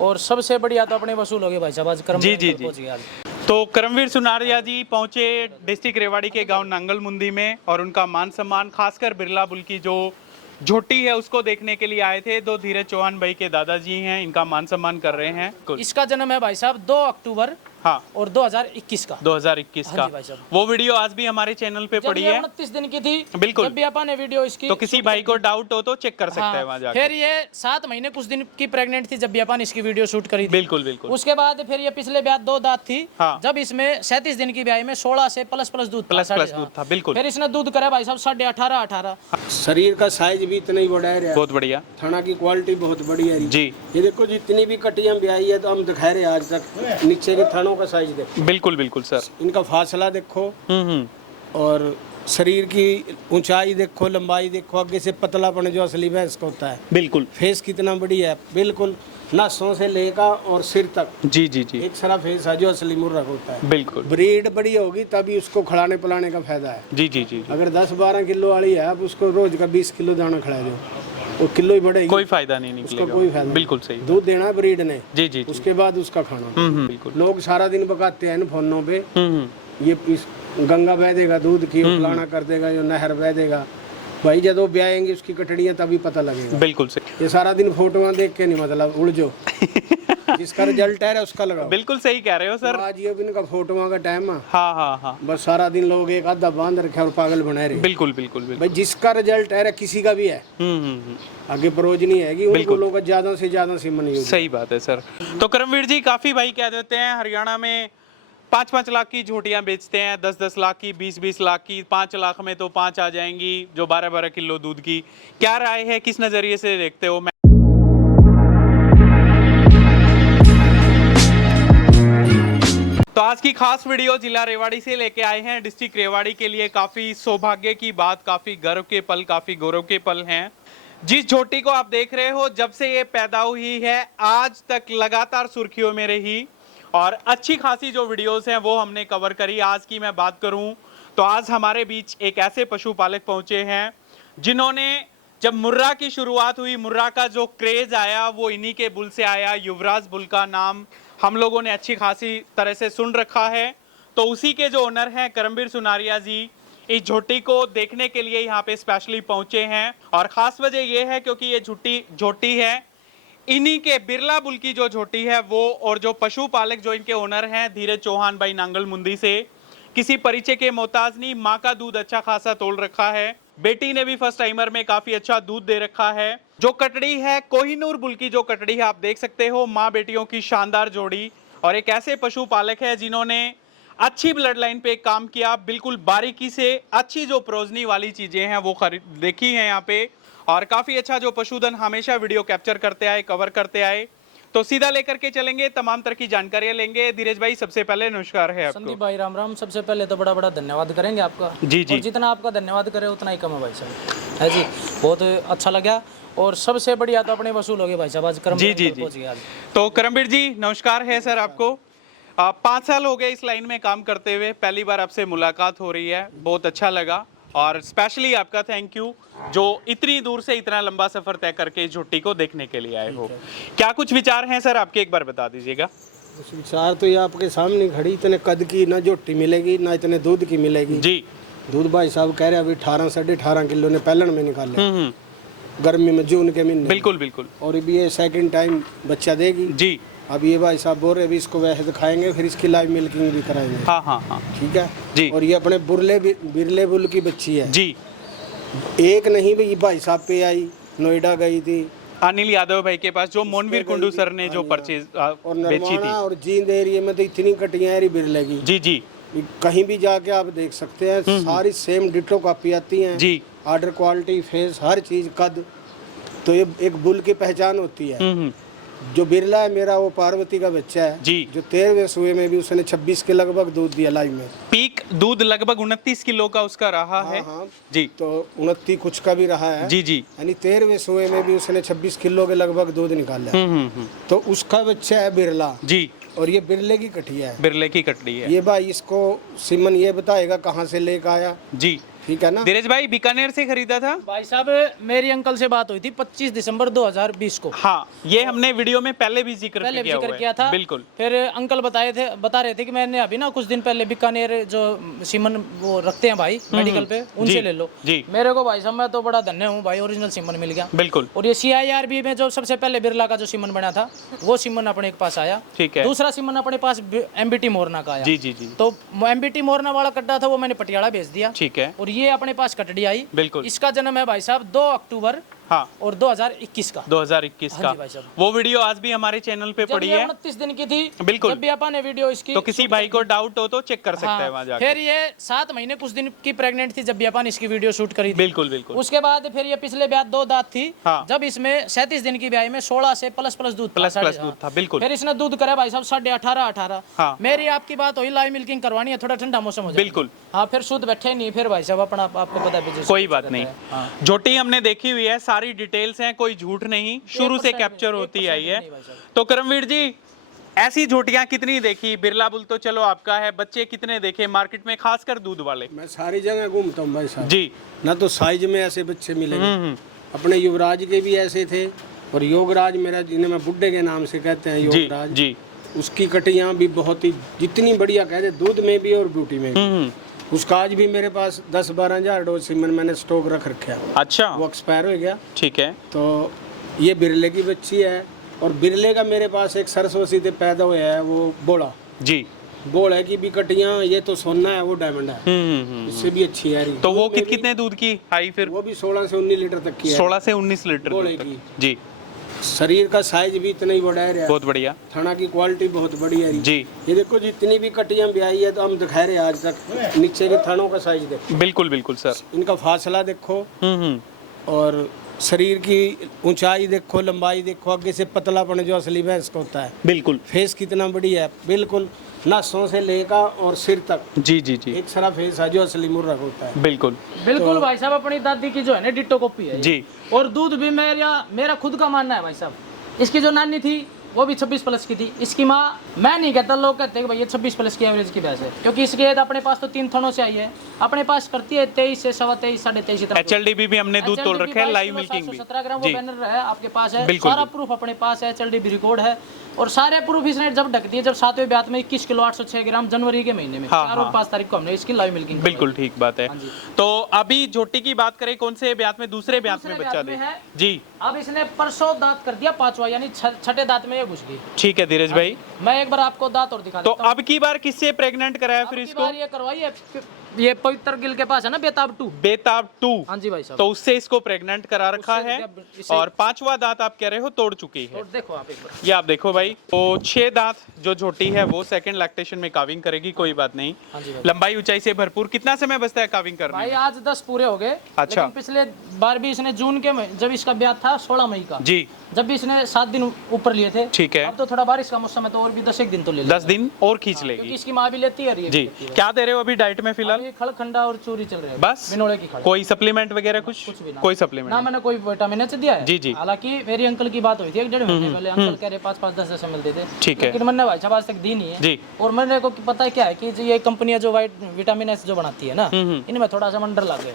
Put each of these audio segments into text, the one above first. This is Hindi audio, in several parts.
और सबसे बढ़िया तो अपने वसूल हो गए भाई साहब, आज कर्म जी, जी, जी। पहुंच गए आज। तो करमवीर सुनारिया जी पहुंचे डिस्ट्रिक्ट रेवाड़ी के गांव नांगल मुंदी में और उनका मान सम्मान खासकर बिरला बुल की जो झोटी है उसको देखने के लिए आए थे। दो धीरज चौहान भाई के दादाजी हैं, इनका मान सम्मान कर रहे हैं। इसका जन्म है भाई साहब 2 अक्टूबर हाँ और 2021 का। 2021 हाँ का जी भाई साहब। वो वीडियो आज भी हमारे चैनल पे जब पड़ी ये है। 29 दिन की थी, बिल्कुल। जब भी अपन ने वीडियो इसकी तो किसी शूट भाई की को थी। डाउट हो तो चेक कर सकता है वहाँ जाके। फिर ये 7 महीने कुछ दिन की प्रेग्नेंट थी जब भी अपन इसकी वीडियो शूट करी थी। बिल्कुल बिल्कुल। उसके बाद फिर ये पिछले ब्याह 2 दांत थी। हाँ। जब इसमें 37 दिन की ब्याह में 16 से प्लस दूध था, प्लस हाँ। दूध था बिल्कुल। फिर इसने दूध करा भाई साहब 18.5 शरीर का साइज भी इतना ही बड़ा है, बहुत बढ़िया थाना की क्वालिटी बहुत बढ़िया है जी। ये देखो जितनी भी कटियां भी आई है तो हम दिखा रहे हैं आज तक, नीचे के थानों का साइज देखो, बिल्कुल बिल्कुल सर। इनका फासला देखो और शरीर की ऊंचाई देखो, लंबाई देखो, आगे से पतलापन जो असली भैंस का होता है। बिल्कुल फेस कितना बढ़िया है, बिल्कुल नासों से लेकर और सिर तक जी जी जी एक सारा फेस है जो असली मुर्रा का होता है। बिल्कुल ब्रीड बड़ी होगी तभी उसको खिलाने पिलाने का फायदा है। जी जी जी जी। अगर 10-12 किलो वाली है आप उसको रोज का 20 किलो दाना खिला दो, वो किलो ही बढ़ेगी, कोई फायदा नहीं उसका निकलेगा। कोई फायदा नहीं। बिल्कुल सही। दूध देना है ब्रीड ने, जी जी जी। उसके बाद उसका खाना। बिल्कुल। लोग सारा दिन बकाते हैं इन फोनों पे, हम्म। ये गंगा बह देगा दूध की, फलाना कर देगा, जो नहर बह देगा। भाई जब वो ब्याएंगे उसकी कटड़ियाँ तभी पता लगेगा। बिल्कुल सही। ये सारा दिन फोटोआं देख के नहीं मतलब उलझो जिसका रिजल्ट है उसका लगाओ। बिल्कुल सही कह रहे हो सर। आज ये भी इनका फोटोआं का टाइम है, हाँ हाँ हाँ बस सारा दिन लोग एक आधा बांध रखे और पागल बना रहे। बिल्कुल बिल्कुल बिल्कुल। भाई जिसका रिजल्ट है किसी का भी है, आगे परोज नहीं है कि उन लोगों का ज्यादा से ज्यादा सीमन यूज। सही बात है सर। तो करमवीर जी काफी भाई कह देते हैं हरियाणा में 5-5 लाख की झोटियां बेचते हैं, 10-10 लाख की, 20-20 लाख की, 5 लाख में तो 5 आ जाएंगी जो 12-12 किलो दूध की। क्या राय है, किस नजरिए से देखते हो? तो आज की खास वीडियो जिला रेवाड़ी से लेके आए हैं डिस्ट्रिक्ट रेवाड़ी के लिए। काफी सौभाग्य की बात, काफी गर्व के पल, काफी गौरव के पल हैं। जिस झोटी को आप देख रहे हो जब से ये पैदा हुई है आज तक लगातार सुर्खियों में रही और अच्छी खासी जो वीडियोस हैं वो हमने कवर करी। आज की मैं बात करूं तो आज हमारे बीच एक ऐसे पशुपालक पहुंचे हैं जिन्होंने, जब मुर्रा की शुरुआत हुई, मुर्रा का जो क्रेज आया वो इन्हीं के बुल से आया। युवराज बुल का नाम हम लोगों ने अच्छी खासी तरह से सुन रखा है। तो उसी के जो ओनर हैं करमवीर सुनारिया जी इस झोटी को देखने के लिए यहाँ पे स्पेशली पहुंचे हैं। और खास वजह ये है क्योंकि ये झोटी है इन्हीं के बिरला बुल की जो झोटी है वो, और जो पशुपालक जो इनके ओनर हैं धीरज चौहान भाई नांगल मुंदी से, किसी परिचय के मोहताज नहीं। माँ का दूध अच्छा खासा तोल रखा है, बेटी ने भी फर्स्ट टाइमर में काफी अच्छा दूध दे रखा है। जो कटड़ी है कोहिनूर बुल की जो कटड़ी है आप देख सकते हो, माँ बेटियों की शानदार जोड़ी। और एक ऐसे पशुपालक है जिन्होंने अच्छी ब्लड लाइन पे काम किया, बिल्कुल बारीकी से अच्छी जो प्रोजनी वाली चीजें हैं वो देखी हैं यहाँ पे। और काफी अच्छा जो पशुधन हमेशा वीडियो कैप्चर करते आए, कवर करते आए। तो सीधा लेकर के चलेंगे, तमाम तरह की जानकारियां लेंगे। धीरज भाई सबसे पहले नमस्कार है आपको। संदीप भाई राम राम। सबसे पहले तो बड़ा धन्यवाद करेंगे आपका। जी जी। और जितना आपका धन्यवाद करे उतना ही कम है भाई साहब, है जी। बहुत अच्छा लगा और सबसे बढ़िया तो अपने वसूल हो गए भाई साहब, आज कर्म जी जी जी। पहुंच गए आज। तो करमवीर जी नमस्कार है सर आपको। 5 साल हो गए इस लाइन में काम करते हुए, पहली बार आपसे मुलाकात हो रही है, बहुत अच्छा लगा। और स्पेशली आपका थैंक यू जो इतनी दूर से इतना लंबा सफर तय करके झोटी को देखने के लिए आए हो। क्या कुछ विचार हैं सर आपके, एक बार बता दीजिएगा। उस विचार तो ये आपके सामने खड़ी, इतने कद की ना झोटी मिलेगी ना इतने दूध की मिलेगी जी। दूध भाई साहब कह रहे अभी 18-18.5 किलो ने पहलन में निकाले गर्मी में, जून के महीने। बिल्कुल बिल्कुल। और अभी ये सेकंड टाइम बच्चा देगी जी। अब ये भाई साहब बोल रहे अभी इसको वैसे दिखाएंगे फिर इसकी लाइव मिल्किंग भी कराएंगे। हाँ हाँ हाँ ठीक है जी। और ये अपने बिरले बुल की बच्ची है जी। एक नहीं भाई साहब पे आई, नोएडा गई थी अनिल यादव भाई के पास, जो मोनवीर कुंडू सर ने जो परचेज और बेची थी। नरवाना और जींद एरिया में तो इतनी कटियां है बिरले की। जी जी कहीं भी जाके आप देख सकते हैं सारी सेम डिटो कॉपी आती हैं जी। ऑर्डर क्वालिटी, फेस, हर चीज, कद। तो ये एक बुल की पहचान होती है। जो बिरला है मेरा वो पार्वती का बच्चा है जी। जो 13वें सुए में भी उसने 26 के लगभग दूध दिया लाइव में। पीक दूध लगभग 29 किलो का उसका रहा है। हाँ। जी। तो 29 कुछ का भी रहा है। जी जी। यानी 13वें सुए में भी उसने 26 किलो के लगभग दूध निकाला। तो उसका बच्चा है बिरला जी। और ये बिरले की कटिया है, बिरले की कटड़ी है। ये भाई इसको सिमन ये बताएगा कहाँ से लेकर आया। जी। ठीक है ना। धीरज भाई बीकानेर से खरीदा था? भाई साहब मेरी अंकल से बात हुई थी 25 दिसंबर 2020 को। हाँ, ये हमने वीडियो में पहले भी जिक्र किया था। बिल्कुल। फिर अंकल बता रहे थे कि मैंने अभी ना कुछ दिन पहले बीकानेर जो सीमन वो रखते हैं भाई मेडिकल पे, उनसे ले लो जी। मेरे को भाई साहब मैं तो बड़ा धन्य हूँ भाई, ओरिजिनल सीमन मिल गया। बिल्कुल। और ये CIRB में जो सबसे पहले बिरला का जो सीमन बना था वो सीमन अपने पास आया। ठीक है। दूसरा सीमन अपने पास MBT मोरना का आया। जी जी जी। तो MBT मोरना वाला कट्टा था वो मैंने पटियाला भेज दिया। ठीक है। और ये अपने पास कटड़ी आई। बिल्कुल। इसका जन्म है भाई साहब 2 अक्टूबर हाँ और 2021 का। 2021 का वो वीडियो आज भी हमारे चैनल पे पड़ी है। 29 दिन की थी। बिल्कुल। जब भी अपन ने वीडियो इसकी तो किसी भाई को डाउट हो तो चेक कर सकते हैं वहाँ जाकर। फिर ये 7 महीने कुछ दिन की प्रेग्नेंट थी जब भी अपन इसकी वीडियो शूट करी थी। बिल्कुल बिल्कुल। उसके बाद फिर ये पिछले ब्याह 2 दांत थी। हाँ। जब इसमें 37 दिन की ब्याह में 16 से प्लस दूध प्लस दूध था। बिल्कुल। फिर इसने दूध करा भाई साहब 18.5। हाँ। मेरी आपकी बात हुई लाइव मिल्किंग करवानी है, थोड़ा ठंडा मौसम हो जाए। बिल्कुल। हाँ फिर शुद्ध बैठे नहीं फिर भाई साहब अपना आपको पता है कोई बात नहीं। झोटी हमने देखी हुई है, सारी डिटेल्स हैं, कोई झूठ नहीं, शुरू से कैप्चर होती आई है। तो करमवीर जी ऐसी झोटियां कितनी देखी? बिरला बुल तो चलो आपका है, बच्चे कितने देखे मार्केट में खासकर दूध वाले? मैं सारी जगह घूमता हूँ भाई साहब जी। ना तो साइज में ऐसे बच्चे मिलेंगे, अपने युवराज के भी ऐसे थे और योगराज मेरा जिन्हें मैं बुड्ढे के नाम से कहते हैं योगराज जी। उसकी कटियां भी बहुत ही जितनी बढ़िया कहते दूध में भी और ब्यूटी में भी। उसका आज भी मेरे पास 10-12 हज़ार डोज सीमन मैंने स्टॉक रख रखा। अच्छा। वो एक्सपायर हो गया। ठीक है। तो ये बिरले की बच्ची है और बिरले का मेरे पास एक सरसों सीधे पैदा हुआ है वो बोला जी। बोल है कि भी कटियां ये तो सोना है वो डायमंड है। इससे भी अच्छी है। तो वो कितने दूध की आई फिर? वो भी 16 से 19 लीटर तक की है। 16 से 19 लीटर बोले की जी। शरीर का साइज भी इतना ही बड़ा है। बहुत बढ़िया। थाना की क्वालिटी बहुत बढ़िया है जी। ये देखो जितनी भी कटियां भी आई है तो हम दिखा रहे हैं आज तक। नीचे के थानों का साइज देखो। बिल्कुल बिल्कुल सर। इनका फासला देखो और शरीर की ऊंचाई देखो, लंबाई देखो, आगे से पतलापन जो असली भैंस का होता है। बिल्कुल। फेस कितना बढ़िया है, बिल्कुल नसों से लेकर और सिर तक। जी जी जी। एक सारा फेस है जो असली मुर्रा का होता है। बिल्कुल बिल्कुल भाई साहब अपनी दादी की जो है ना डिट्टो कॉपी है जी। और दूध भी मेरा खुद का मानना है भाई साहब। इसकी जो नानी थी वो भी 26 प्लस की थी। इसकी माँ, मैं नहीं कहता, लोग कहते हैं कि भाई ये 26 प्लस की एवरेज की भैंस है, क्योंकि इसकी एज अपने पास तो 3 थनों से आई है। अपने पास करती है 23 से 23.25 23.5। HLD भी हमने दूध तोल रखे है, लाइव मिल्किंग भी 17 ग्राम वो बैनर है आपके पास है। बिल्कुल। सारा प्रूफ अपने पास है, HLD भी रिकॉर्ड है और सारे प्रूफ इसने जब ढक दिए जब 7वें ब्यात में 21 किलो 806 ग्राम जनवरी के महीने में 4 और 5 तारीख को हमने इसकी लाइव मिल्किंग। बिल्कुल ठीक बात है। तो अभी झोटी की बात करें, कौन से ब्यात में? दूसरे ब्यात में बच्चा दे जी। अब इसने परसों दांत कर दिया 5वां, यानी 6ठे दांत में ये घुस गई। ठीक है धीरज भाई, मैं एक बार आपको दांत और दिखा देता हूं। तो अब की बार किससे प्रेग्नेंट कराया फिर इसको? ये करवाई है, ये पवित्र गिल के पास है ना बेताब 2। बेताब 2। हाँ जी भाई साहब। तो उससे इसको प्रेग्नेंट करा रखा है और 5वां दांत आप कह रहे हो तोड़ चुकी है। और देखो आप एक बार, ये आप देखो भाई। तो 6 दांत जो झोटी है वो सेकंड लैक्टेशन में काविंग करेगी, कोई बात नहीं। लंबाई ऊंचाई से भरपूर। कितना समय बचता है काविंग करने भाई? आज 10 पूरे हो गए। अच्छा। पिछले बार भी इसने जून के जब इसका ब्याह था 16 मई का जी, जब भी इसने 7 दिन ऊपर लिए थे। ठीक है। अब तो थोड़ा बारिश का मौसम है तो और भी 10 दिन तो ले 10 दिन और खींच लेगी, क्योंकि इसकी माँ भी लेती है जी। क्या दे रहे हो अभी डाइट में फिलहाल? खड़खंडा और चूरी चल रहे हैं बस। बिनोले की खड़। कोई सप्लीमेंट वगैरह कुछ भी ना। कोई सप्लीमेंट ना मैंने कोई विटामिन एच दिया है। जी जी। हालांकि मेरी अंकल की बात हुई थी 1-1.5 महीने पहले, अंकल कह रहे 5-5 10 ml देते। ठीक है। लेकिन मैंने भाई साहब आज तक दी नहीं है जी। और मैंने को पता है क्या है कि ये कंपनियां जो विटामिन एस जो बनाती है ना, इनमें थोड़ा सा मन डर लग गया।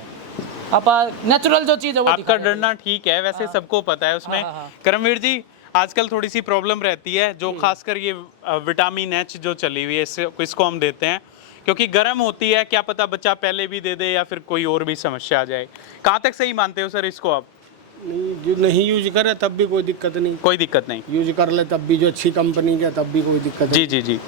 आप नेचुरल जो चीज है वो आपका डरना ठीक है, वैसे सबको पता है उसमें। करमवीर जी आजकल थोड़ी सी प्रॉब्लम रहती है जो खासकर ये विटामिन एच जो चली हुई है इसको हम देते हैं क्योंकि गर्म होती है, क्या पता बच्चा पहले भी दे दे या फिर कोई और भी समस्या आ जाए। कहाँ तक सही मानते हो सर इसको आप? नहीं, जो नहीं यूज करे तब भी कोई दिक्कत नहीं। कोई दिक्कत नहीं। यूज कर ले तब भी जो अच्छी कंपनी का तब भी कोई दिक्कत जी जी जी।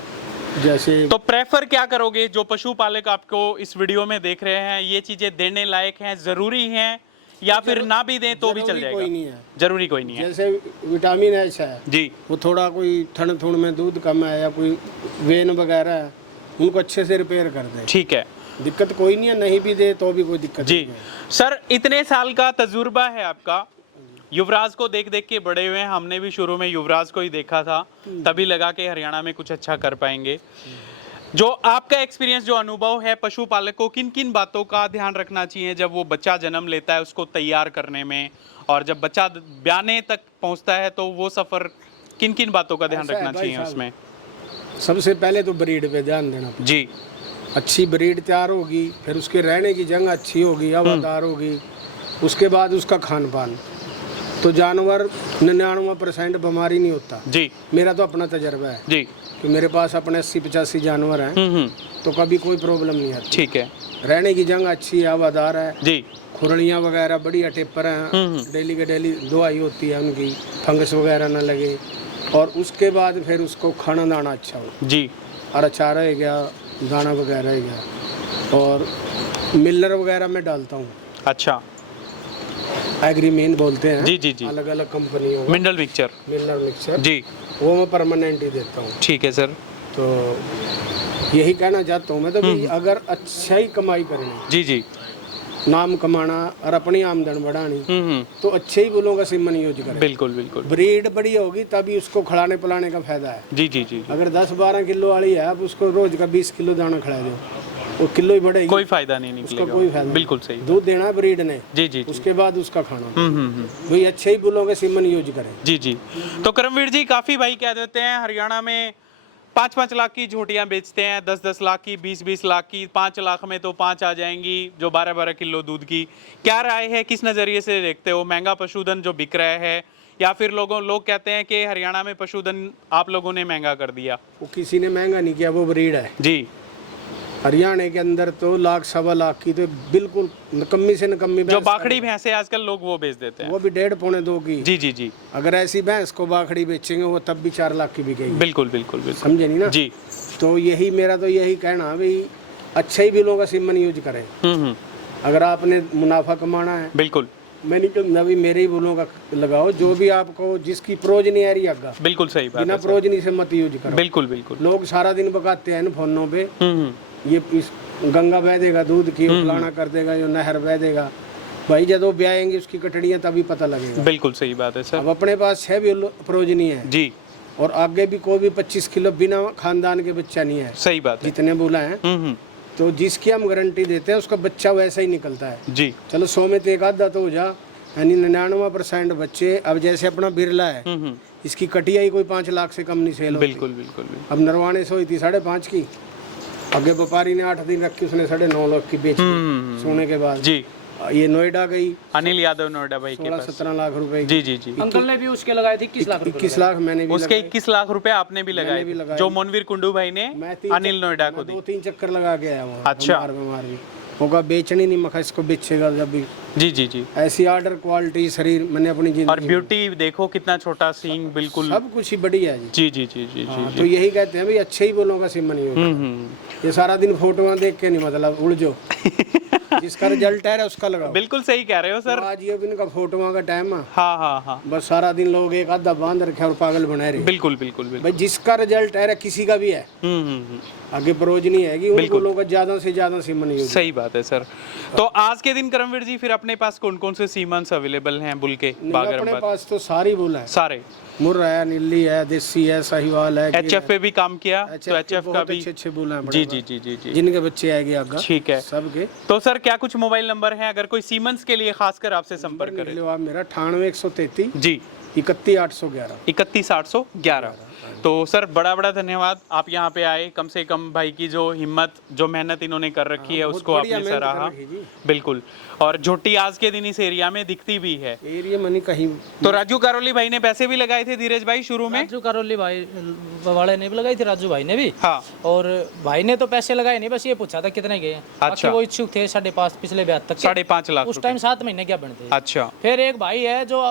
जैसे तो प्रेफर क्या करोगे? जो पशुपालक आपको इस वीडियो में देख रहे हैं, ये चीजें देने लायक हैं, जरूरी हैं या फिर ना भी दें तो भी चल जाएगा? कोई नहीं है, जरूरी कोई नहीं है। जैसे विटामिन एच है जी, वो थोड़ा कोई थन थुन में दूध कम है या कोई वेन वगैरह है उनको अच्छे से रिपेयर कर दे। ठीक है, दिक्कत कोई नहीं है, नहीं भी दे तो भी कोई दिक्कत जी। नहीं है। सर इतने साल का तजुर्बा है आपका, युवराज को देख देख के बड़े हुए हैं। हमने भी शुरू में युवराज को ही देखा था, तभी लगा कि हरियाणा में कुछ अच्छा कर पाएंगे। जो आपका एक्सपीरियंस, जो अनुभव है, पशुपालक को किन किन बातों का ध्यान रखना चाहिए जब वो बच्चा जन्म लेता है उसको तैयार करने में, और जब बच्चा ब्याने तक पहुंचता है तो वो सफ़र किन किन बातों का ध्यान रखना चाहिए उसमें? सबसे पहले तो ब्रीड पे ध्यान देना जी। अच्छी ब्रीड तैयार होगी, फिर उसके रहने की जगह अच्छी होगी, हवादार होगी, उसके बाद उसका खान पान, तो जानवर 99% बीमारी नहीं होता। जी मेरा तो अपना तजर्बा है जी। कि मेरे पास अपने 80-85 जानवर हैं, तो कभी कोई प्रॉब्लम नहीं आती। ठीक है रहने की जगह अच्छी है, हवादार है, जी। खुरलियाँ वगैरह बढ़िया टेपर हैं, डेली के डेली दवाई होती है उनकी, फंगस वगैरह ना लगे, और उसके बाद फिर उसको खाना दाना अच्छा हो जी। और चारा हो गया, दाना वगैरह हो गया, और मिलर वगैरह मैं डालता हूँ। अच्छा एग्रीमेन बोलते हैं जी जी जी। अलग अलग कंपनियों का, मिनरल मिक्सचर मिनरल मिक्सचर जी। वो मैं परमानेंट ही देता हूँ। ठीक है सर। तो यही कहना चाहता हूँ मैं तो कि अगर अच्छा ही कमाई करनी, जी जी। नाम कमाना और अपनी आमदन बढ़ानी, तो अच्छे ही बुलों का सीमन यूज करें। बिल्कुल बिल्कुल। ब्रीड बड़ी होगी तभी उसको खिलाने पिलाने का फायदा है। जी जी जी। अगर 10-12 किलो वाली है, आप उसको रोज का 20 किलो दाना खिला दो, वो किलो ही बढ़ेगी, कोई फायदा नहीं उसका निकलेगा। कोई फायदा नहीं। बिल्कुल सही। दूध देना है ब्रीड ने, जी जी जी। उसके बाद उसका खाना। भाई अच्छे ही बुलों के सीमन यूज करें। जी जी। तो करमवीर जी, काफी भाई कह देते हैं हरियाणा में 5-5 लाख की झोटियां बेचते हैं, 10-10 लाख की, 20-20 लाख की, 5 लाख में तो 5 आ जाएंगी जो 12-12 किलो दूध की। क्या राय है, किस नजरिए से देखते हो? महंगा पशुधन जो बिक रहा है, या फिर लोग कहते हैं कि हरियाणा में पशुधन आप लोगों ने महंगा कर दिया? वो किसी ने महंगा नहीं किया, वो ब्रीड है। जी। हरियाणा के अंदर तो 1-1.25 लाख की तो बिल्कुल नकम्मी से नकम्मी जो भैंस बाखड़ी भैंसे आजकल लोग वो बेच देते हैं। वो भी 1.5-2 की। जी जी जी। अगर ऐसी भैंस को बाखड़ी बेचेंगे वो तब भी 4 लाख की बिकेगी। बिल्कुल बिल्कुल बिल्कुल। समझे नहीं ना? जी। तो यही मेरा तो यही कहना भाई, अच्छे ही बिलों का सीमन यूज करें। अगर आपने मुनाफा कमाना है, बिल्कुल। मैं नहीं कहूँगा भी मेरे ही बिलों का लगाओ, जो भी आपको जिसकी प्रोजनी आ रही है, बिल्कुल सही बात बिना है सर। प्रोजनी से मत यूज करो। बिल्कुल बिल्कुल। लोग सारा दिन बकाते हैं फोनों पे, ये इस गंगा बह देगा दूध की, फलाना कर देगा, ये नहर बह देगा। भाई जब वो ब्याएंगे उसकी कटड़ियाँ तभी पता लगेगा। बिल्कुल सही बात है सर। अब अपने पास 6 भी प्रोजनी है जी। और आगे भी कोई भी 25 किलो बिना खानदान के बच्चा नहीं है, सही बात है। जितने बोला है। तो जिसकी हम गारंटी देते हैं उसका बच्चा वैसा ही निकलता है। जी। चलो 100 में तो एक आधा तो हो जा, यानी 99% बच्चे। अब जैसे अपना बिरला है, इसकी कटिया ही कोई 5 लाख से कम नहीं सेल होती। बिल्कुल बिल्कुल बिल्कुल। अब नरवाने से हुई थी 5.5 की, आगे व्यापारी ने 8 दिन रखी, उसने 9.5 लाख की बेची सोने के बाद। जी। ये नोएडा गई, अनिल यादव नोएडा भाई के पास। 16-17 लाख रुपए की। जी जी जी। अंकल ने भी उसके लगाए थे 21 लाख रुपए। 21 लाख मैंने भी उसके लगाए। 21 लाख रुपए आपने भी लगाए भी थे, लगाए। जो मोनवीर कुंडू भाई ने मैं अनिल नोएडा को दी। 2-3 चक्कर लगा के आया वहाँ। अच्छा। बीमार भी होगा, बेचनी नहीं, मखा इसको बेचेगा जब भी। जी जी जी। ऐसी ऑर्डर क्वालिटी शरीर मैंने अपनी और जिंदगी ब्यूटी देखो, कितना छोटा सींग, बिल्कुल। सब कुछ ही बढ़िया है जी। जी जी जी जी हाँ, जी। तो यही कहते हैं भाई अच्छे ही बोलों का सीमन ही होगा। ये सारा दिन फोटोआं देख के नहीं मतलब उलझो। जिसका रिजल्ट है उसका लगाओ। बिल्कुल सही कह रहे हो सर। तो आज ये भी इनका फोटोआं का टाइम है, हाँ हाँ हाँ। बस सारा दिन लोग एक आधा बांध रखे और पागल बनाए रहे। बिल्कुल बिल्कुल बिल्कुल। भाई जिसका रिजल्ट है किसी का भी है, आगे प्रोजनी है कि उन बोलों का ज्यादा से ज्यादा सीमन यूज। सही बात है सर। तो आज के दिन करमवीर जी फिर अपने पास कौन कौन से सीमंस अवेलेबल हैं बुल के? अपने पास तो सारी बुल है, सारे। मुर्रा है, नीली है, देसी है, साहिवाल है, एचएफ पे भी काम किया, तो एचएफ का भी अच्छे बुल हैं। जी जी जी जी जी। जिनके बच्चे आएंगे आगे। ठीक है। सबके। तो सर क्या कुछ मोबाइल नंबर है, अगर कोई सीमंस के लिए खासकर आपसे संपर्क करे? आप मेरा 98-133 जी 31-811 31-811। तो सर बड़ा बड़ा धन्यवाद, आप यहाँ पे आए। कम से कम भाई की जो हिम्मत, जो मेहनत इन्होंने कर रखी है उसको आपने सराहा। बिल्कुल। और झोटी आज के दिन इस एरिया में दिखती भी है। एरिया मनी कहीं। तो राजू कारोली भाई ने पैसे भी लगाए थे धीरज भाई शुरू में? राजू कारोली भाई वाले ने भी लगाई थी, राजू भाई ने भी। हाँ। और भाई ने तो पैसे लगाए नहीं, बस ये पूछा था कितने गए। अच्छा। वो इच्छुक थे 5.5 पिछले ब्याज तक। 5.5 लाख उस टाइम 7 महीने क्या बनते। अच्छा। फिर एक भाई है जो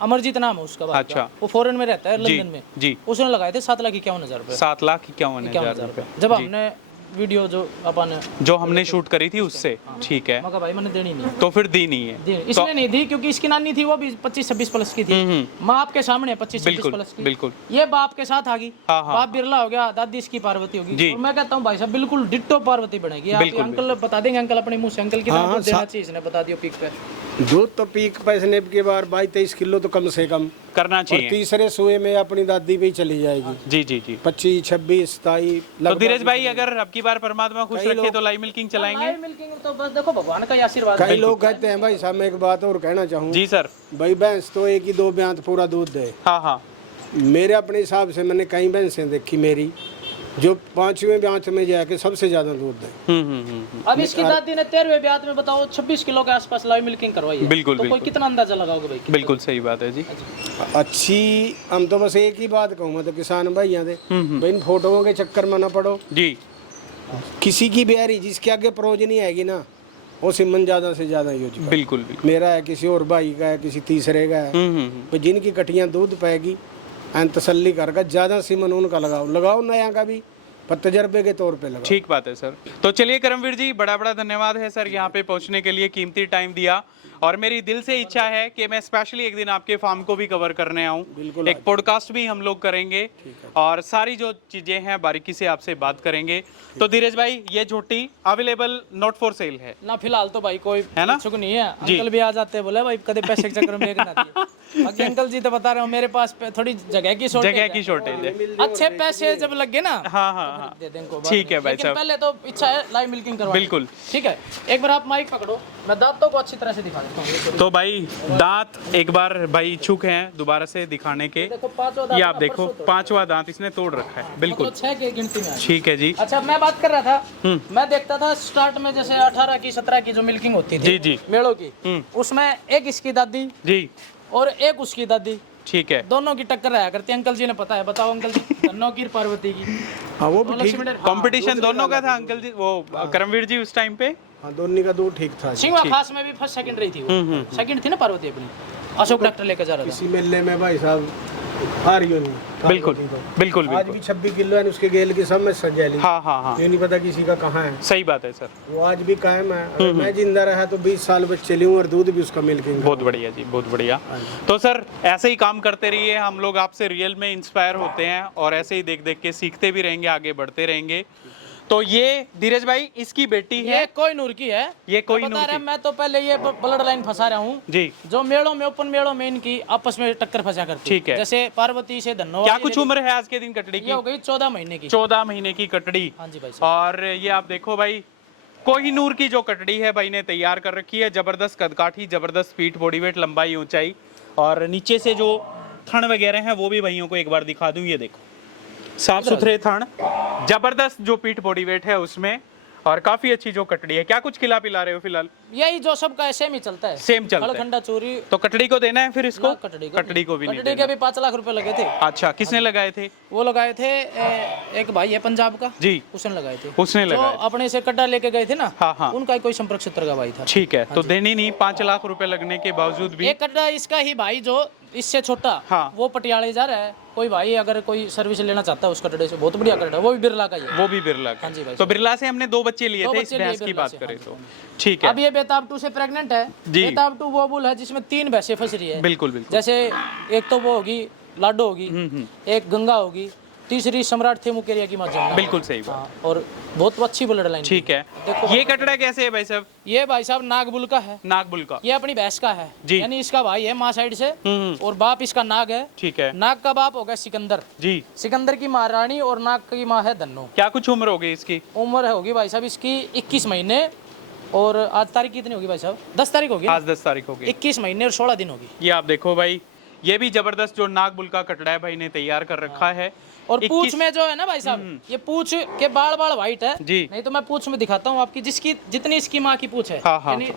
अमरजीत नाम है उसका। अच्छा। वो फॉरेन में रहता है, लंदन में। जी। उसने लगाए थे 7,51,000 रुपए। 7,51,000 रुपए। जब हमने वीडियो जो अपन जो हमने शूट करी थी उससे। ठीक है। मगर भाई मैंने देनी नहीं। तो फिर दी नहीं है? इसलिए नहीं दी क्योंकि इसकी नानी थी वो भी 25-26 प्लस की थी। माँ आपके सामने 25-26 प्लस की। बिल्कुल। ये बाप के साथ आ गई। हाँ, हाँ, बाप बिरला हो गया, दादी इसकी पार्वती होगी। और मैं कहता हूँ भाई साहब बिल्कुल डिट्टो पार्वती बनेगी। आप अंकल बता देंगे, अंकल अपने मुंह से, अंकल कितना दूध देना चाहिए इसने बता दियो पीक पे? दूध तो पीक पैसने के बाद 22-23 किलो तो कम से कम करना चाहिए। तीसरे सुए में अपनी दादी भी चली जाएगी। जी जी जी। 25-26-27। तो धीरज भाई अगर अब की बार परमात्मा खुश रखे तो लाइव मिल्किंग चलाएंगे? लाइव मिल्किंग तो बस देखो भगवान का आशीर्वाद। कई लोग कहते हैं भाई साहब, मैं एक बात और कहना चाहूँ। जी सर। भाई भैंस तो 1 ही 2 ब्यात पूरा दूध दे। हाँ हाँ। मेरे अपने हिसाब से मैंने कई भैंसें देखी मेरी जो 5वें ब्यात में जाके सबसे ज्यादा दूध दे। अब इसकी दादी ने 13वें ब्यात में बताओ 26 किलो के आसपास लाइव मिल्किंग करवाई है। बिल्कुल, तो कोई बिल्कुल। कितना अंदाजा लगाओगे भाई? बिल्कुल सही बात है जी। अच्छी, हम तो बस एक ही बात कहूँगा तो किसान भाइयों दे, भाई इन फोटोओं के चक्कर में ना पड़ो जी। किसी की ब्यारी जिसके आगे प्रोज नहीं आएगी ना, वो सिमन ज्यादा से ज्यादा यूज करे। बिल्कुल बिल्कुल। मेरा है, किसी और भाई का है, किसी तीसरे का है, भाई जिनकी कटियां दूध पाएगी एन तसल्ली करके ज्यादा सिमन उनका लगाओ नया का भी, पर तजर्बे के तौर पे लगाओ। ठीक बात है सर। तो चलिए करमवीर जी, बड़ा बड़ा धन्यवाद है सर यहाँ पे पहुँचने के लिए, कीमती टाइम दिया। और मेरी दिल से इच्छा है कि मैं स्पेशली एक दिन आपके फार्म को भी कवर करने आऊँ, बिल्कुल, एक पॉडकास्ट भी हम लोग करेंगे और सारी जो चीजें हैं बारीकी से आपसे बात करेंगे। तो धीरज भाई, ये झोटी अवेलेबल नॉट फॉर सेल है ना फिलहाल तो भाई कोई है ना? इच्छुक नहीं है। अंकल भी आ जाते हैं, बोले भाई कदे पैसे के चक्कर में लेके ना दिए। बाकी अंकल जी तो बता रहे हो मेरे पास थोड़ी जगह की शॉर्टेज जगह है। की शॉर्टेज है। अच्छे पैसे जब लग गए ना, हाँ हाँ हाँ, दे देंगे बाद ठीक में। है भाई लेकिन साहब। पहले तो इच्छा है लाइव मिल्किंग करवाने की। बिल्कुल। ठीक है, एक बार आप माइक पकड़ो, मैं दांतों को अच्छी तरह से दिखा देता हूँ। तो भाई दांत एक बार भाई इच्छुक हैं दोबारा से दिखाने के। देखो पांचवा दांत ये आप ना देखो, परसों तोड़ा। 5वां दांत इसने तोड़ रखा है। बिल्कुल मतलब 6 की गिनती में आ गई। ठीक है जी। अच्छा, मैं बात कर रहा था, मैं देखता था स्टार्ट में जैसे 18 की 17 की जो मिल्किंग होती थी जी जी मेड़ों की, उसमें एक इसकी दादी जी, और एक उसकी दादी, ठीक है। दोनों की टक्कर रहा करती है। अंकल जी ने पता है, बताओ अंकल जी। धन्नो की पार्वती की। हाँ वो भी ठीक, कंपटीशन दोनों का था अंकल जी, वो करमवीर जी उस टाइम पे। हाँ दोनों का दूध ठीक था। सिंगवा खास में भी फर्स्ट सेकंड रही थी वो। सेकंड थी ना पार्वती अपनी, अशोक डॉक्टर लेकर जा रहा था। इसी मेले में भाई साहब आ रही नहीं, बिल्कुल बिल्कुल आज बिल्कुल। भी 26 किलो है उसके गेल की सब में सजेली। हाँ हाँ हाँ, ये नहीं पता किसी का कहाँ है। सही बात है सर। वो आज भी कायम है। अगर मैं जिंदा रहा तो 20 साल बच्चे लूँ और दूध भी उसका मिल्किंग। बहुत बढ़िया जी, बहुत बढ़िया। तो सर ऐसे ही काम करते रहिए, हम लोग आपसे रियल में इंस्पायर होते हैं और ऐसे ही देख देख के सीखते भी रहेंगे, आगे बढ़ते रहेंगे। तो ये धीरज भाई इसकी बेटी है, ये कोई नूर की है। ये कोई बता नूर रहे की। मैं तो पहले ये ब्लड लाइन फंसा रहा हूँ जी। जो मेड़ों में, ओपन मेड़ों में इनकी आपस में टक्कर फंसा करती। ठीक है। जैसे पार्वती से धन्नो क्या कुछ उम्र है आज के दिन कटड़ी ये की? हो गई 14 महीने की। 14 महीने की कटड़ी। हाँ जी भाई साहब। और ये आप देखो भाई, कोहिनूर की जो कटड़ी है भाई ने तैयार कर रखी है। जबरदस्त कदकाठी, जबरदस्त फीट, बॉडी वेट, लंबाई, ऊंचाई और नीचे से जो थन वगैरह हैं वो भी भाइयों को एक बार दिखा दूं। ये देखो, साफ सुथरे थन, जबरदस्त जो पीठ बॉडी वेट है उसमें, और काफी अच्छी जो कटड़ी है। क्या कुछ खिला पिला रहे हो फिलहाल? यही जो सबका है सेम ही चलता है, सेम चलता है। खंडा चूरी। तो कटड़ी को देना है फिर इसको? ना, कटड़ी को भी नहीं कटड़ी के देना। भी 5 लाख रुपए लगे थे। अच्छा, किसने लगाए थे? वो लगाए थे एक भाई है पंजाब का जी, उसने लगाए थे। उसने जो लगाए। अपने से कड्डा लेके गए थे ना, हाँ हाँ, उनका ही कोई संपर्क क्षेत्र का भाई था। ठीक है। तो देनी नहीं, 5 लाख रुपए लगने के बावजूद भी। एक कड्डा इसका ही भाई जो इससे छोटा, हाँ। वो पटियाले जा रहा है। कोई भाई अगर कोई सर्विस लेना चाहता है उस कटड़े से, बहुत बढ़िया कटड़ा है, वो भी बिरला का ही है। वो भी बिरला का। हाँ जी भाई। तो बिरला से हमने 2 बच्चे लिए दो थे इस बच्चे लिए भैंस की बिरला बात से, करें हाँ तो। जी। ठीक है। अब ये बेताब 2 से प्रेग्नेंट है। जी। बेताब 2 वो बुल है जिसमें 3 भैंसें फंस रही है। बिल्कुल बिल्कुल। जैसे एक तो वो होगी लाडो होगी, एक गंगा होगी, तीसरी सम्राट थे मुकेरिया की मां जमुना। बिल्कुल सही बात। हाँ, और बहुत अच्छी ब्लड लाइन। ठीक है। देखो ये कटड़ा कैसे है भाई साहब? ये भाई साहब नागबुल का है। नागबुल का। ये अपनी भैंस का है जी। यानी इसका भाई है माँ साइड से, और बाप इसका नाग है। ठीक है नाग का बाप होगा सिकंदर। जी। सिकंदर की माँ रानी और नाग की माँ है धन्नो। क्या कुछ उम्र होगी इसकी? उम्र होगी भाई साहब इसकी 21 महीने, और आज तारीख कितनी होगी भाई साहब? 10 तारीख होगी ना? आज 10 तारीख होगी। 21 महीने और 16 दिन होगी। ये आप देखो भाई, ये भी जबरदस्त जो नागबुल का कटड़ा है भाई ने तैयार कर रखा है। और 21 पूछ में जो है ना भाई साहब, ये पूछ के बाल व्हाइट है जी। नहीं तो मैं पूछ में दिखाता हूँ आपकी, जिसकी जितनी इसकी माँ की पूछ है, हाँ, हाँ। यानी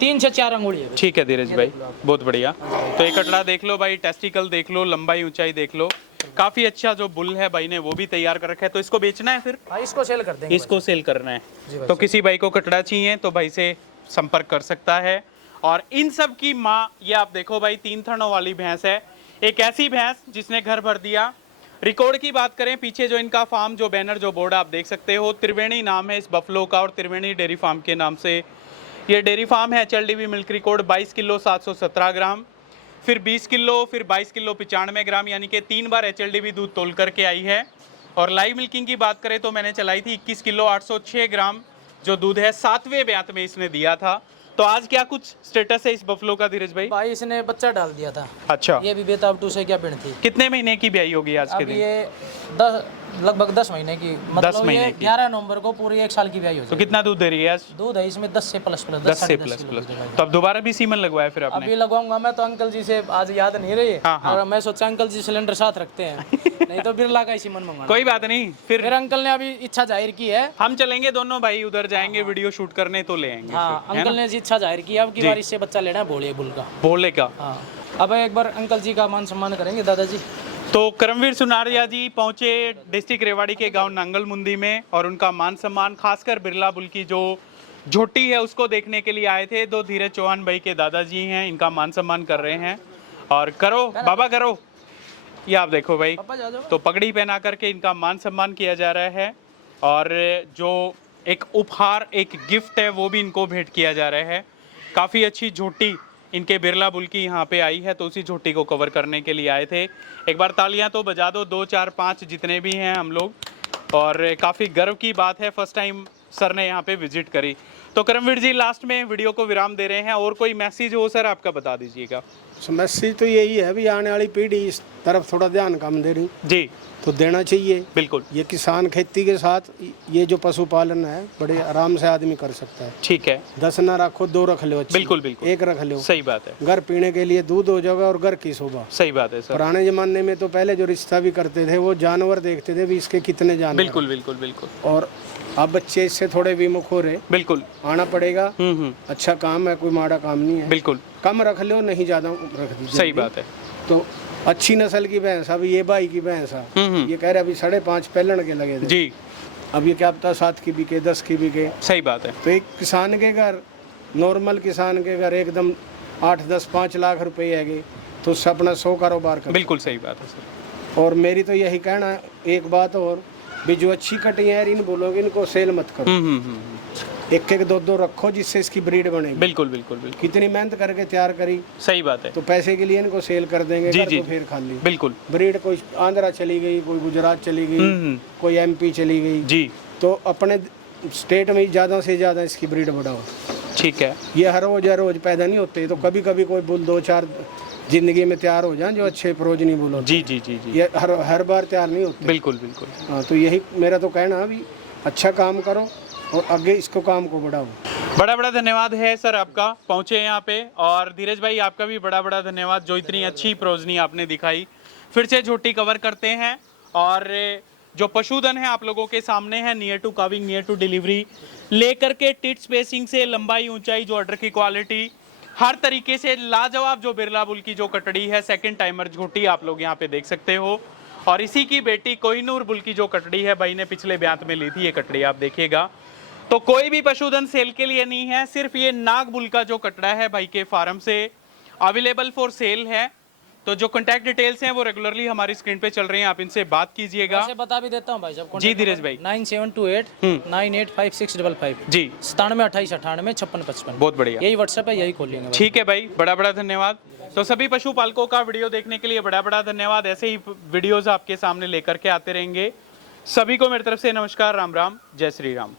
3 से 4 अंगुली है। ठीक है धीरज भाई, बहुत बढ़िया। तो ये कटड़ा देख लो भाई, टेस्टिकल देख लो, लंबाई ऊंचाई देख लो, काफी अच्छा जो बुल है भाई ने वो भी तैयार कर रखा है। तो इसको बेचना है फिर? हाँ, इसको सेल कर देंगे। इसको सेल करना है। भाई तो किसी भाई को कटड़ा चाहिए तो भाई से संपर्क कर सकता है। और इन सब की माँ, ये आप देखो भाई, 3 थनों वाली भैंस है। एक ऐसी भैंस जिसने घर भर दिया। रिकॉर्ड की बात करें, पीछे जो इनका फार्म, जो बैनर, जो बोर्ड आप देख सकते हो, त्रिवेणी नाम है इस बफलो का, और त्रिवेणी डेयरी फार्म के नाम से ये डेयरी फार्म है। HLDV मिल्क रिकॉर्ड 22 किलो 717 ग्राम, फिर 20 किलो, फिर 22 किलो 95 ग्राम, यानी कि 3 बार HLDV दूध तोल करके आई है। और लाइव मिल्किंग की बात करें तो मैंने चलाई थी 21 किलो 806 ग्राम जो दूध है 7वें ब्यात में इसने दिया था। तो आज क्या कुछ स्टेटस है इस बफलो का धीरज भाई? भाई इसने बच्चा डाल दिया था। अच्छा, ये भी बेताब 2 से क्या पिंड थी। कितने महीने की ब्याई होगी आज के अब दिन? ये लगभग 10 महीने की, 10 मतलब महीने ये की। 11 नवंबर को पूरी 1 साल की ब्याई हो तो जाएगी। कितना दूध दे रही है आज? दूध है इसमें 10 से प्लस 10 से प्लस प्लस। तो अब दोबारा भी सीमन लगवाया फिर आपने? अभी लगवाऊंगा मैं तो, अंकल जी से आज याद नहीं रही। हाँ। और मैं सोचा अंकल जी सिलेंडर साथ रखते हैं, नहीं तो बिरला का ही सीमन मंगाना। कोई बात नहीं, फिर मेरे अंकल ने अभी इच्छा जाहिर की है। हम चलेंगे दोनों भाई, उधर जाएंगे वीडियो शूट करने तो ले आएंगे। हाँ, फिर, है अंकल ना? ने इच्छा जाहिर की, अब की बार इससे बच्चा लेना है भोले बुल का। भोले का। हाँ, अब एक बार अंकल जी का मान सम्मान करेंगे दादाजी। तो करमवीर सुनारिया जी पहुंचे डिस्ट्रिक्ट रेवाड़ी के गांव नांगल मुंदी में, और उनका मान सम्मान खासकर बिरला बुल की जो झोटी है उसको देखने के लिए आए थे। दो धीरज चौहान भाई के दादाजी हैं, इनका मान सम्मान कर रहे हैं। और करो बाबा करो, ये आप देखो भाई, पापा जा जाओ। तो पगड़ी पहना करके इनका मान सम्मान किया जा रहा है। और जो एक उपहार, एक गिफ्ट है, वो भी इनको भेंट किया जा रहा है। काफ़ी अच्छी झोटी इनके बिरला बुल की यहाँ पे आई है, तो उसी झोटी को कवर करने के लिए आए थे। एक बार तालियां तो बजा दो, 2 4 5 जितने भी हैं हम लोग। और काफ़ी गर्व की बात है, फर्स्ट टाइम सर ने यहाँ पे विजिट करी। तो करमवीर जी लास्ट में वीडियो को विराम दे रहे हैं, और कोई मैसेज हो सर आपका बता दीजिएगा। मैसेज तो यही है भी आने वाली पीढ़ी इस तरफ थोड़ा ध्यान कम दे रही, जी तो देना चाहिए। बिल्कुल ये किसान खेती के साथ ये जो पशुपालन है बड़े आराम से आदमी कर सकता है। ठीक है, 10 ना रखो, 2 रख लो अच्छी। बिल्कुल बिल्कुल, एक रख लो, सही बात है, घर पीने के लिए दूध हो जाएगा और घर की शोभा। सही बात है सर। पुराने जमाने में तो पहले जो रिश्ता भी करते थे वो जानवर देखते थे भी इसके कितने जानवर। बिल्कुल बिल्कुल बिल्कुल। और अब बच्चे इससे थोड़े विमुख हो रहे, बिल्कुल आना पड़ेगा। अच्छा काम है, कोई माड़ा काम नहीं है। बिल्कुल कम रख लो, नहीं ज्यादा रख दीजिए। सही बात है। तो अच्छी नस्ल की भैंस, अभी ये भाई की भैंस है, ये कह रहे अभी 5.5 पहलण के लगे थे जी, अब ये क्या पता 7 की बिके, 10 की बिके। सही बात है। तो एक किसान के घर, नॉर्मल किसान के घर एकदम 8 10 5 लाख रुपए है, तो उससे अपना 100 कारोबार कर। बिल्कुल सही बात है सर। और मेरी तो यही कहना है, एक बात और भी, जो अच्छी कटियां हैं इन बोलोगे इनको सेल मत करो। एक एक 2 रखो जिससे इसकी ब्रीड बनेगी। बिल्कुल बिल्कुल बिल्कुल, कितनी मेहनत करके तैयार करी, सही बात है। तो पैसे के लिए इनको सेल कर देंगे। जी, घर जी, तो फिर खाली बिल्कुल ब्रीड, कोई आंध्रा चली गई, कोई गुजरात चली गई, कोई MP चली गई, जी, तो अपने स्टेट में ज़्यादा से ज़्यादा इसकी ब्रीड बढ़ाओ। ठीक है। ये हर रोज पैदा नहीं होते, तो कभी कभी कोई बुल 2 4 जिंदगी में तैयार हो जाए जो अच्छे प्रोजनी बुल होते। जी जी जी जी, ये हर बार तैयार नहीं होते। बिल्कुल बिल्कुल। हाँ, तो यही मेरा तो कहना है भी अच्छा काम करो और आगे इसको काम को बढ़ाओ। बड़ा बड़ा धन्यवाद है सर आपका, पहुंचे यहाँ पे। और धीरज भाई आपका भी बड़ा बड़ा धन्यवाद, जो इतनी अच्छी प्रोजनी आपने दिखाई। फिर से झोटी कवर करते हैं, और जो पशुधन है आप लोगों के सामने है, near to calving, near to delivery, लेकर के टिट स्पेसिंग से लंबाई ऊंचाई, जो ऑर्डर की क्वालिटी, हर तरीके से लाजवाब जो बिरला बुल की जो कटड़ी है, सेकंड टाइमर झोटी आप लोग यहाँ पे देख सकते हो। और इसी की बेटी कोहिनूर बुल की जो कटड़ी है, भाई ने पिछले ब्यात में ली थी ये कटड़ी, आप देखिएगा। तो कोई भी पशुधन सेल के लिए नहीं है, सिर्फ ये नाग बुल का जो कटड़ा है भाई के फार्म से अवेलेबल फॉर सेल है। तो जो कॉन्टैक्ट डिटेल्स हैं वो रेगुलरली हमारी स्क्रीन पे चल रहे हैं, आप इनसे बात कीजिएगा। वैसे बता भी देता हूँ भाई साहब। जी धीरज भाई। 9728 985655 जी, 97 28 98 56 55। बहुत बढ़िया, यही व्हाट्सएप है, यही खोल लेंगे भाई। ठीक है भाई, बड़ा बड़ा धन्यवाद। तो सभी पशुपालकों का वीडियो देखने के लिए बड़ा बड़ा धन्यवाद। ऐसे ही वीडियोस आपके सामने लेकर के आते रहेंगे। सभी को मेरी तरफ से नमस्कार, राम राम, जय श्री राम।